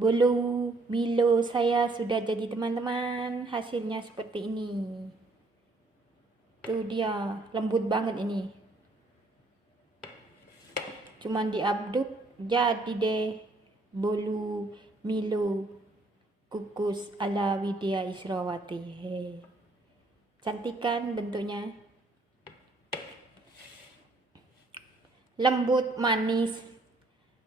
Bolu Milo saya sudah jadi teman-teman. Hasilnya seperti ini. Tuh dia, lembut banget ini. Cuman diaduk jadi deh bolu Milo kukus ala Widya Israwati. Hey. Cantik kan bentuknya? Lembut, manis.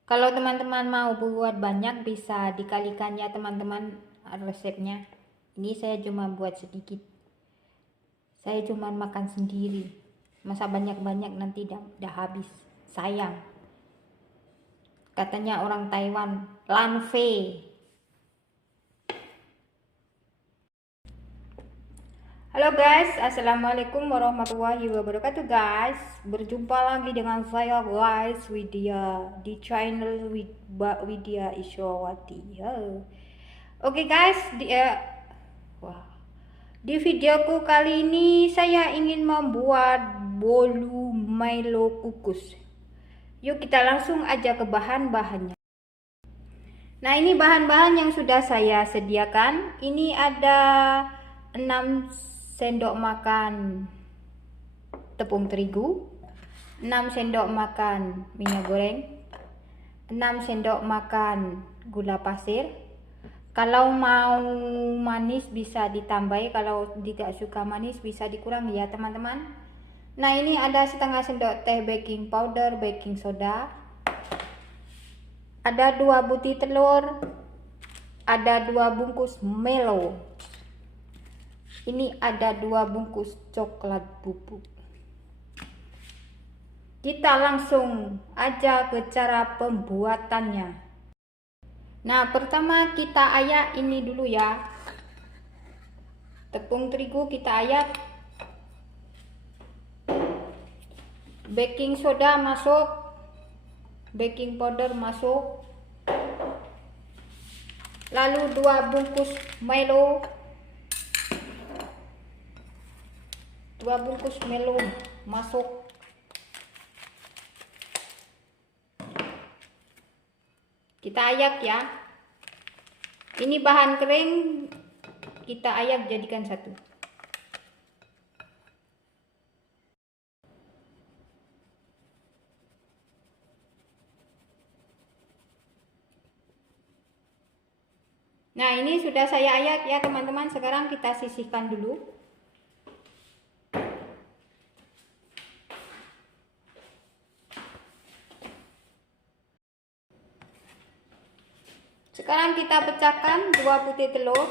Kalau teman-teman mau buat banyak bisa dikalikan ya teman-teman resepnya. Ini saya cuma buat sedikit. Saya cuma makan sendiri. Masa banyak-banyak nanti dah habis. Sayang. Katanya orang Taiwan, lanfe. Halo guys, assalamualaikum warahmatullahi wabarakatuh guys. Berjumpa lagi dengan saya guys, Widya di channel Widya Israwati. Oke guys, di videoku kali ini saya ingin membuat bolu Milo kukus. Yuk kita langsung aja ke bahan-bahannya. Nah, ini bahan-bahan yang sudah saya sediakan. Ini ada 6 sendok makan tepung terigu, 6 sendok makan minyak goreng, 6 sendok makan gula pasir. Kalau mau manis bisa ditambah, kalau tidak suka manis bisa dikurangi ya teman-teman. Nah, ini ada setengah sendok teh baking powder, baking soda, ada 2 butir telur, ada 2 bungkus Milo. Ini ada 2 bungkus coklat bubuk. Kita langsung aja ke cara pembuatannya. Nah, pertama kita ayak ini dulu ya. Tepung terigu kita ayak. Baking soda masuk. Baking powder masuk. Lalu 2 bungkus Milo. 2 bungkus Milo masuk. Kita ayak ya. Ini bahan kering, kita ayak jadikan satu. Nah, ini sudah saya ayak ya teman-teman. Sekarang kita sisihkan dulu. Sekarang kita pecahkan 2 butir telur.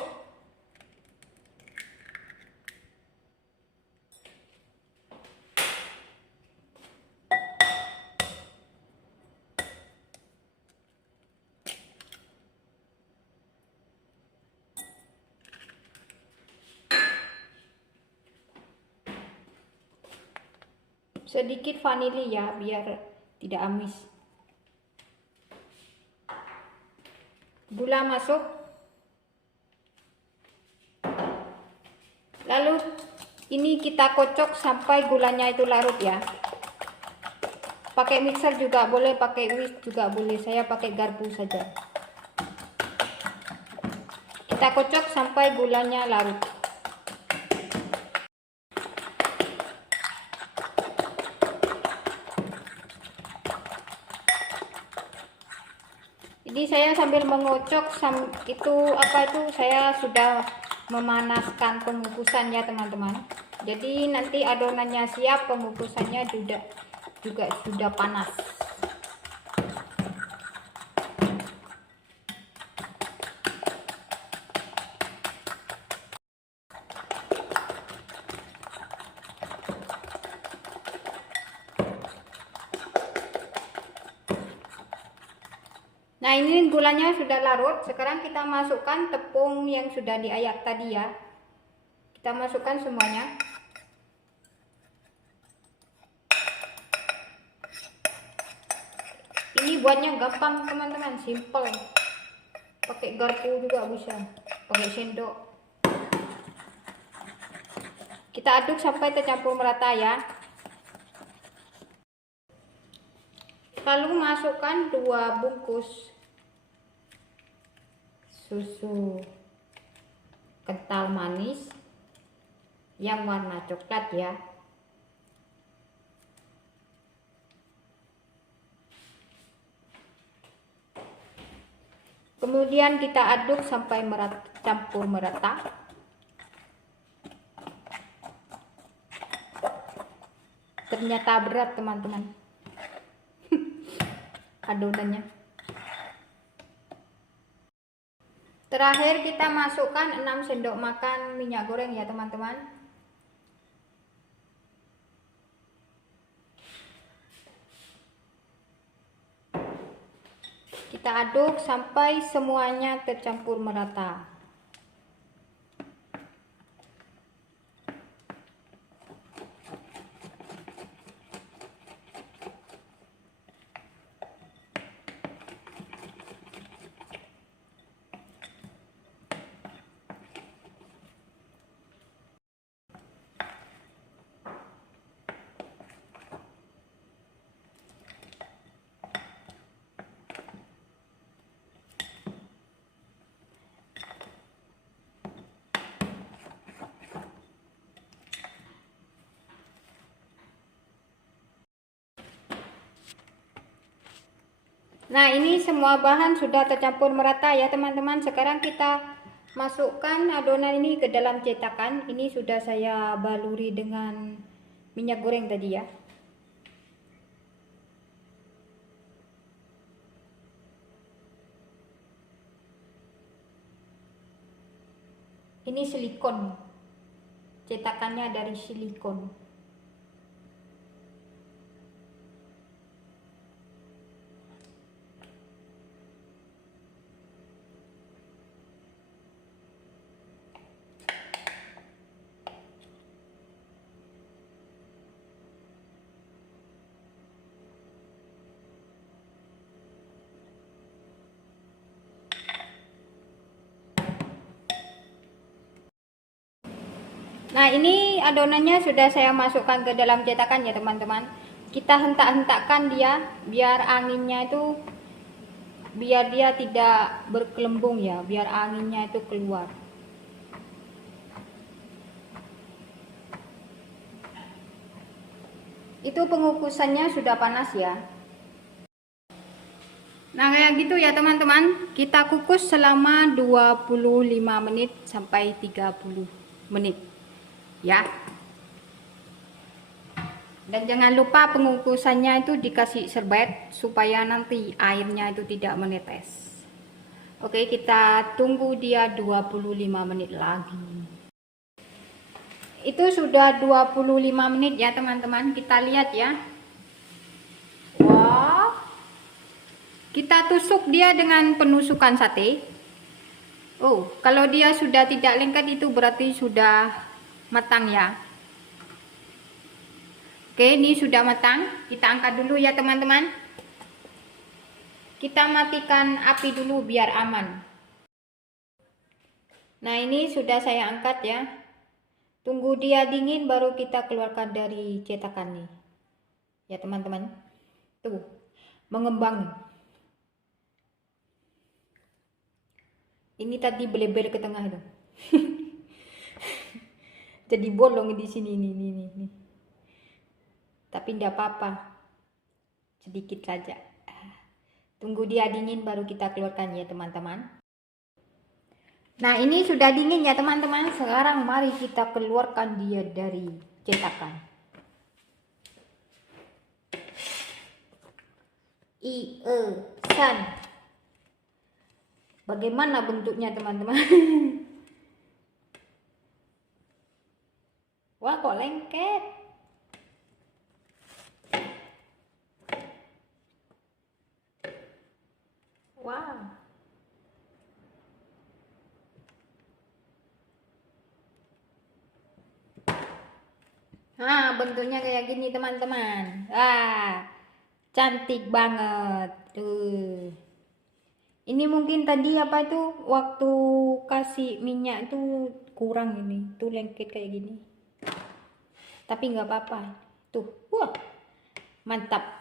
Sedikit vanili ya biar tidak amis. Gula masuk. Lalu ini kita kocok sampai gulanya itu larut ya. Pakai mixer juga boleh, pakai whisk juga boleh. Saya pakai garpu saja. Kita kocok sampai gulanya larut. Jadi saya sambil mengocok saya sudah memanaskan pengukusan ya teman-teman. Jadi nanti adonannya siap, pengukusannya juga sudah panas. Nah, ini gulanya sudah larut. Sekarang kita masukkan tepung yang sudah diayak tadi ya. Kita masukkan semuanya. Ini buatnya gampang teman-teman, simple. Pakai garpu juga bisa, pakai sendok. Kita aduk sampai tercampur merata ya. Lalu masukkan 2 bungkus susu kental manis yang warna coklat ya. Kemudian kita aduk sampai campur merata. Ternyata berat teman-teman adonannya. Terakhir kita masukkan 6 sendok makan minyak goreng ya teman-teman. Kita aduk sampai semuanya tercampur merata. Nah, ini semua bahan sudah tercampur merata ya teman-teman. Sekarang kita masukkan adonan ini ke dalam cetakan. Ini sudah saya baluri dengan minyak goreng tadi ya. Ini silikon. Cetakannya dari silikon. Nah, ini adonannya sudah saya masukkan ke dalam cetakan ya teman-teman. Kita hentak-hentakkan dia biar anginnya itu, biar dia tidak berkelembung ya, biar anginnya itu keluar. Itu pengukusannya sudah panas ya. Nah, kayak gitu ya teman-teman. Kita kukus selama 25 menit sampai 30 menit. Ya. Dan jangan lupa pengukusannya itu dikasih serbet supaya nanti airnya itu tidak menetes. Oke, kita tunggu dia 25 menit lagi. Itu sudah 25 menit ya teman-teman. Kita lihat ya. Wah. Kita tusuk dia dengan penusukan sate. Oh, kalau dia sudah tidak lengket itu berarti sudah matang ya. Oke, ini sudah matang. Kita angkat dulu ya teman-teman. Kita matikan api dulu biar aman. Nah, ini sudah saya angkat ya. Tunggu dia dingin baru kita keluarkan dari cetakan nih. Ya teman-teman. Tuh, mengembang. Ini tadi beleber ke tengah itu. Jadi bolong di sini nih. Tapi tidak apa-apa. Sedikit saja. Tunggu dia dingin baru kita keluarkan ya teman-teman. Nah, ini sudah dingin ya teman-teman. Sekarang mari kita keluarkan dia dari cetakan. San. Bagaimana bentuknya teman-teman? Wah, kok lengket. Wow. Nah, bentuknya kayak gini teman-teman. Cantik banget. Tuh. Ini mungkin tadi apa itu waktu kasih minyak itu kurang ini. Tuh lengket kayak gini. Tapi nggak apa-apa. Tuh, wah, mantap.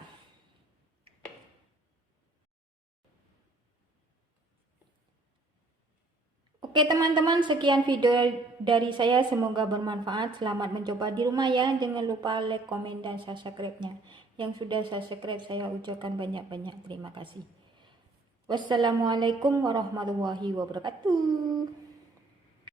Oke teman-teman, sekian video dari saya, semoga bermanfaat. Selamat mencoba di rumah ya. Jangan lupa like, komen, dan subscribe-nya. Yang sudah subscribe saya ucapkan banyak-banyak terima kasih. Wassalamualaikum warahmatullahi wabarakatuh.